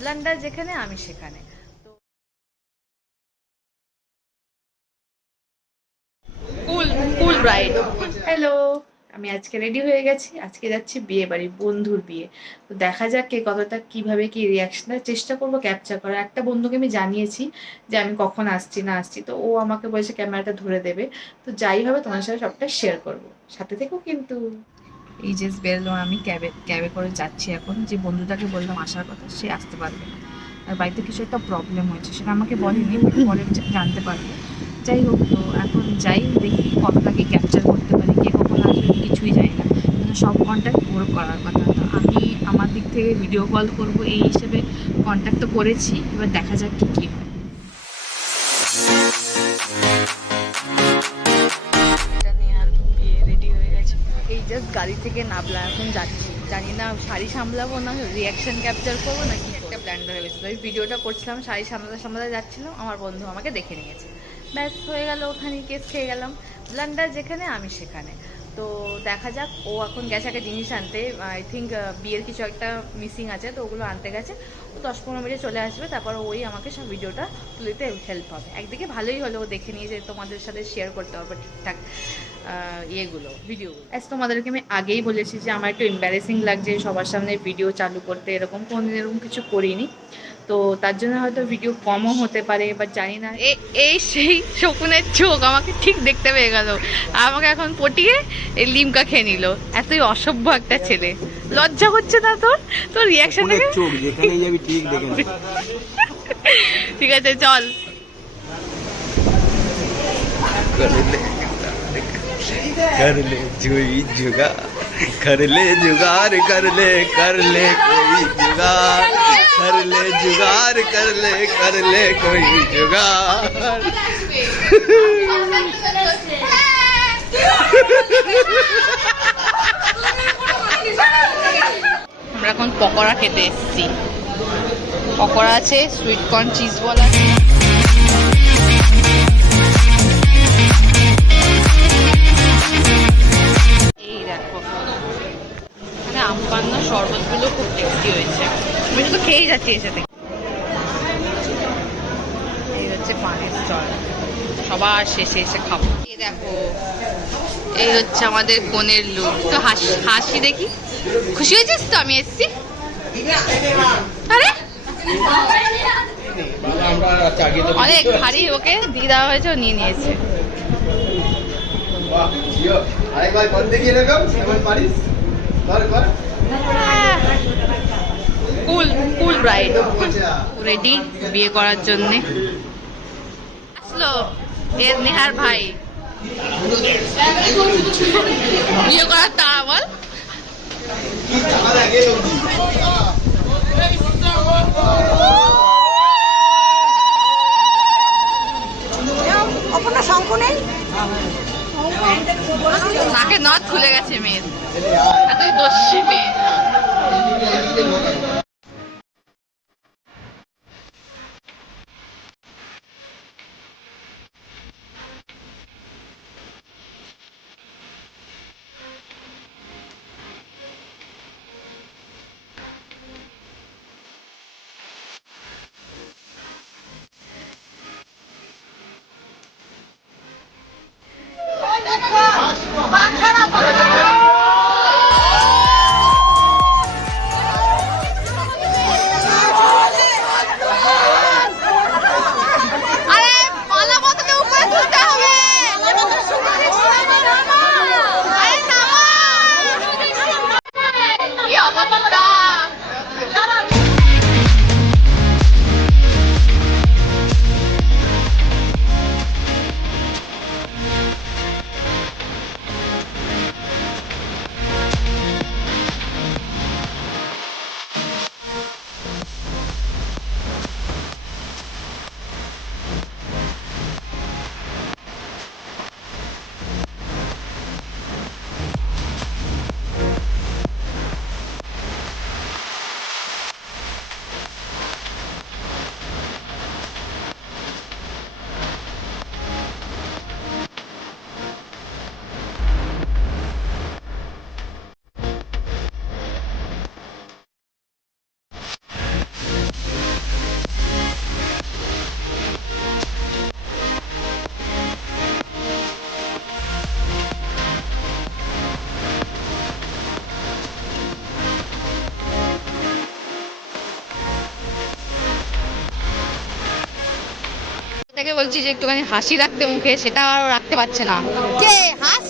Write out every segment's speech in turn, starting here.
Blunder যেখানে আমি সেখানে। তো কুল কুল ব্রাইড। হ্যালো, আমি আজকে রেডি হয়ে গেছি। আজকে যাচ্ছি বিয়ে বাড়ি, বন্ধুর বিয়ে। তো দেখা যাক কে কতটা কিভাবে কি রিয়াকশন দেয়, চেষ্টা করবো ক্যাপচার করার। একটা বন্ধুকে আমি জানিয়েছি যে আমি কখন আসছি না আসছি, তো ও আমাকে বলেছে ক্যামেরাটা ধরে দেবে। তো যাই হবে তোমার সাথে সবটা শেয়ার করবো, সাথে থেকেও কিন্তু। এই যে বেরোলাম, আমি ক্যাবে ক্যাবে করে যাচ্ছি এখন। যে বন্ধুটাকে বললাম আসার কথা, সে আসতে পারবে না, আর বাড়িতে কিছু একটা প্রবলেম হয়েছে, সেটা আমাকে বলেনি, পরে জানতে পারবো। যাই হোক, তো এখন যাই, দেখি কতটা কি ক্যাপচার করতে পারি, কে কখন আসবে কিছুই জানি না, কিন্তু সব কন্ট্যাক্ট ওর করার কথা। তো আমি আমার দিক থেকে ভিডিও কল করব এই হিসেবে কন্ট্যাক্ট তো করেছি, এবার দেখা যাক কি কী হয়। রেডি হয়ে গেছে, এই জাস্ট গাড়ি থেকে নামলাম, এখন যাচ্ছি। জানি না শাড়ি সামলাবো না রিয়াকশন ক্যাপচার করবো না কি, একটা প্ল্যান হয়ে গেছে। আমি ভিডিওটা করছিলাম, শাড়ি সামলাতে সামলাতে যাচ্ছিলাম, আমার বন্ধু আমাকে দেখে নিয়েছে, ব্যাস হয়ে গেল, ওখানে কেস খেয়ে গেলাম। ব্লান্ডার যেখানে আমি সেখানে। তো দেখা যাক, ও এখন গেছে একটা জিনিস আনতে, আই থিঙ্ক বিয়ের কিছু একটা মিসিং আছে, তো ওগুলো আনতে গেছে। ও 10-15 মিনিটে চলে আসবে, তারপর ওই আমাকে সব ভিডিওটা তুলতে হেল্প হবে। একদিকে ভালোই হলো, ও দেখে নিয়ে যে তোমাদের সাথে শেয়ার করতে পারবে ঠিকঠাক ইয়েগুলো, ভিডিওগুলো। অ্যাজ তোমাদেরকে আমি আগেই বলেছি যে আমার একটু এম্বারেসিং লাগছে সবার সামনে ভিডিও চালু করতে, এরকম কোনোদিন এরকম কিছু করিনি। তো তার জন্য হয়তো ভিডিও কমও হতে পারে, বা জানি না। এই সেই শকুনের চোখ আমাকে ঠিক দেখতে পেয়ে গেল, আমাকে এখন পটিয়ে এই লিমকা খেয়ে নিল। এতই অসভ্য একটা ছেলে, লজ্জা করছে না তোর? তোর রিয়াকশন দেখে চোখ যেখানে যাবি ঠিক দেখে নেব। ঠিক আছে, চল। कर ले जुई जुगा कर ले जुगार कर ले कोई जुगार कर ले जुगार कर ले कोई जुगार। আমরা এখন পকোড়া খেতে এসেছি। পকোড়া আছে, সুইট কর্ন চিজ বল আছে। এই দেখো, এখানে আমপান্না শরবতগুলো খুব টেস্টি হয়েছে, আমি শুধু খেয়েই যাচ্ছি এসে থেকে। এই হচ্ছে পানের স্টল, সবার শেষে এসে খাবো। এই দেখো, এই হচ্ছে আমাদের কনের লুক। তো হাসি দেখি, খুশি হয়েছিস তো আমি এসছি? আরে অনেক ভারী, ওকে দিয়ে দেওয়া হয়েছে, ও নিয়ে নিয়েছে। কুল কুল ব্রাইড রেডি বিয়ে করার জন্যে। আসলো এর নেহার ভাই, বিয়ে করার তাড়া বল। নাকে নথ খুলে গেছে মেয়ের, এতই দোষী মেয়ে। ওকে বলছি যে একটুখানি হাসি রাখতে মুখে, সেটা আর রাখতে পারছে না। কে হাস?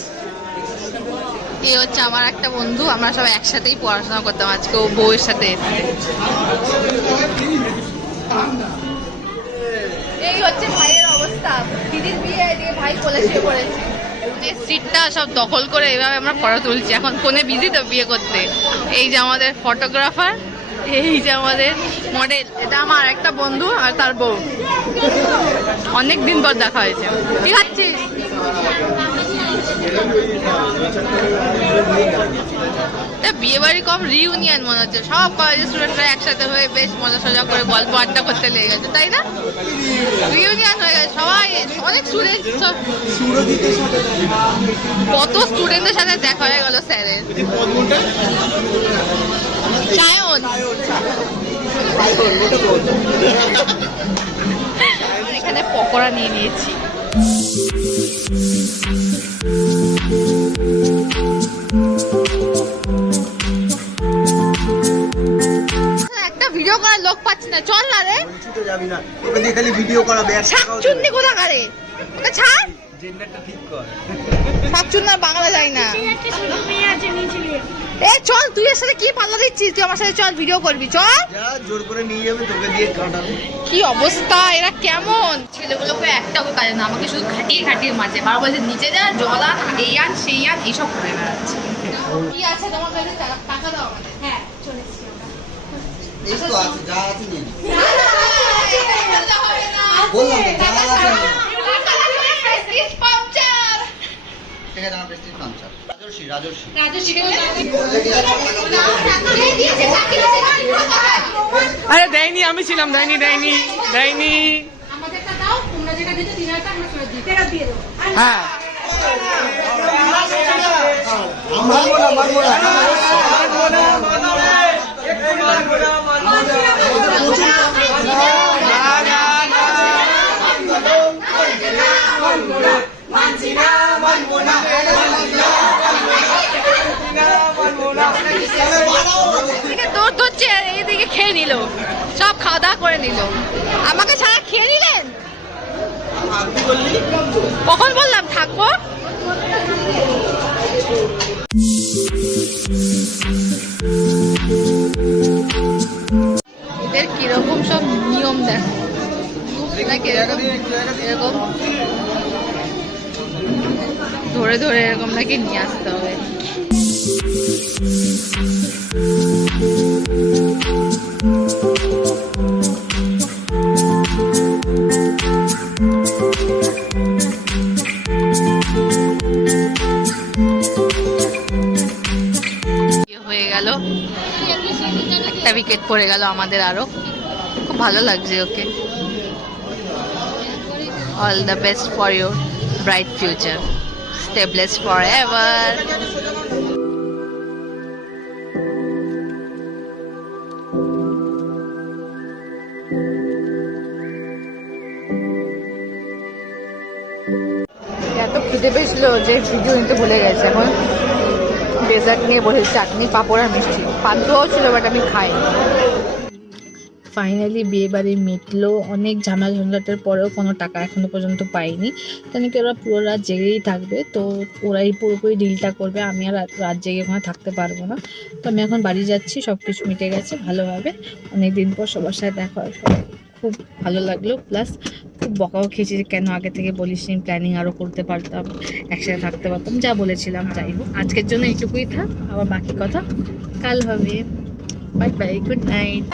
এই হচ্ছে আমার একটা বন্ধু, আমরা সবাই একসাথেই পড়াশোনা করতাম, আজকে ও বউয়ের সাথে এসেছে। এই হচ্ছে ভাইয়ের অবস্থা, দিদির বিয়ে এদিকে ভাই কোলে শুয়ে পড়েছে। সিটটা সব দখল করে এভাবে আমরা ফটো তুলছি, এখন ফোনে বিজি তো বিয়ে করতে। এই যে আমাদের ফটোগ্রাফার, এই যে আমাদের মডেল, এটা আমার একটা বন্ধু আর তার বউ, অনেক দিন পর দেখা হয়েছে। কি খাচ্ছিস? বিয়ে বাড়ি কম রিউনিয়ন মনে হচ্ছে, সব কলেজের স্টুডেন্টরা একসাথে হয়ে বেশ মজা সজা করে গল্প আড্ডা করতে লেগে গেছে, তাই না? রিউনিয়ন হয়ে গেছে সবাই, অনেক স্টুডেন্ট, সব কত স্টুডেন্টদের সাথে দেখা হয়ে গেল স্যারের। সায়ন এখানে পকোড়া নিয়ে নিয়েছি। একটা ভিডিও করার লোক পাচ্ছি না, চল না রে। যাবি না, তোকে দিয়ে খালি ভিডিও করা ব্যাস শাকচুন্নি কোথা করে, ওটা ছাড়। জেন্ডারটা ঠিক কর। শাকচুন্নার বাংলা যায় না। এ চল, তুই এর সাথে কি পাল্লা দিচ্ছিস? তুই আমার সাথে চল, ভিডিও করবি, চল। যা জোর করে নিয়ে যাবে, তোকে দিয়ে কাটাবে। কি অবস্থা, এরা কেমন ছেলেগুলোকে একটাও কাজে না, আমাকে শুধু খাটিয়ে খাটিয়ে মারছে, বারবার বলছে নিচে যা, জল আন, এই আন সেই আন, এইসব করে বেড়াচ্ছে। কি আছে তোমার কাছে? টাকা দাও আমাদের। হ্যাঁ চলে এসেছি আমরা। এই তো আছে, যা আছে নিয়ে নে। হবে না, বললাম তো, যা আছে নিয়ে নে। টাকা লাগবে, প্রেস্টিজ পাউচার। ঠিক আছে, আমার প্রেস্টিজ পাঞ্চার। রাজর্ষি, রাজর্ষি। আরে দেয়নি, আমি ছিলাম, দেয়নি দেয়নি দেয়নি। আমাদেরটা দাও, তোমরা যেটা দিতে 3000 আমরা ফেরত দিয়ে দেবো। হ্যাঁ মানবো না, মানবো না। তোর তোর চেয়ার এইদিকে খেয়ে নিল, সব খাওয়া দাওয়া করে নিল, আমাকে ছাড়া খেয়ে নিলেন। কখন বললাম থাকবো? এদের কিরকম সব নিয়ম দেখো, এরকম ধরে ধরে এরকম নাকি নিয়ে আসতে হবে। হয়ে গেল, একটা উইকেট পড়ে গেল আমাদের, আরো খুব ভালো লাগছে okay. All the best for your bright future, stay blessed forever. এত খিদে পেয়েছিল যে ভিডিও নিতে ভুলে গেছে। এখন ডেজার্ট নিয়ে বসে, চাটনি পাঁপড় আর মিষ্টি, পান্তুয়াও ছিল বাট আমি খাইনি। ফাইনালি বিয়ে বাড়ি মিটলো, অনেক ঝামেলা ঝঞ্ঝাটের পরেও কোনো টাকা এখনো পর্যন্ত পাইনি, কেন কি ওরা পুরো রাত জেগেই থাকবে, তো ওরাই পুরোপুরি ডিলটা করবে, আমি আর রাত জেগে ওখানে থাকতে পারবো না। তো আমি এখন বাড়ি যাচ্ছি, সব কিছু মিটে গেছে ভালোভাবে, অনেক দিন পর সবার সাথে দেখা হয়, খুব ভালো লাগলো। প্লাস খুব বকাও খেয়েছি যে কেন আগে থেকে বলিস নি, প্ল্যানিং আরও করতে পারতাম, একসাথে থাকতে পারতাম, যা বলেছিলাম। যাই হোক, আজকের জন্য এইটুকুই থাক, আবার বাকি কথা কাল হবে। Bye bye, good night.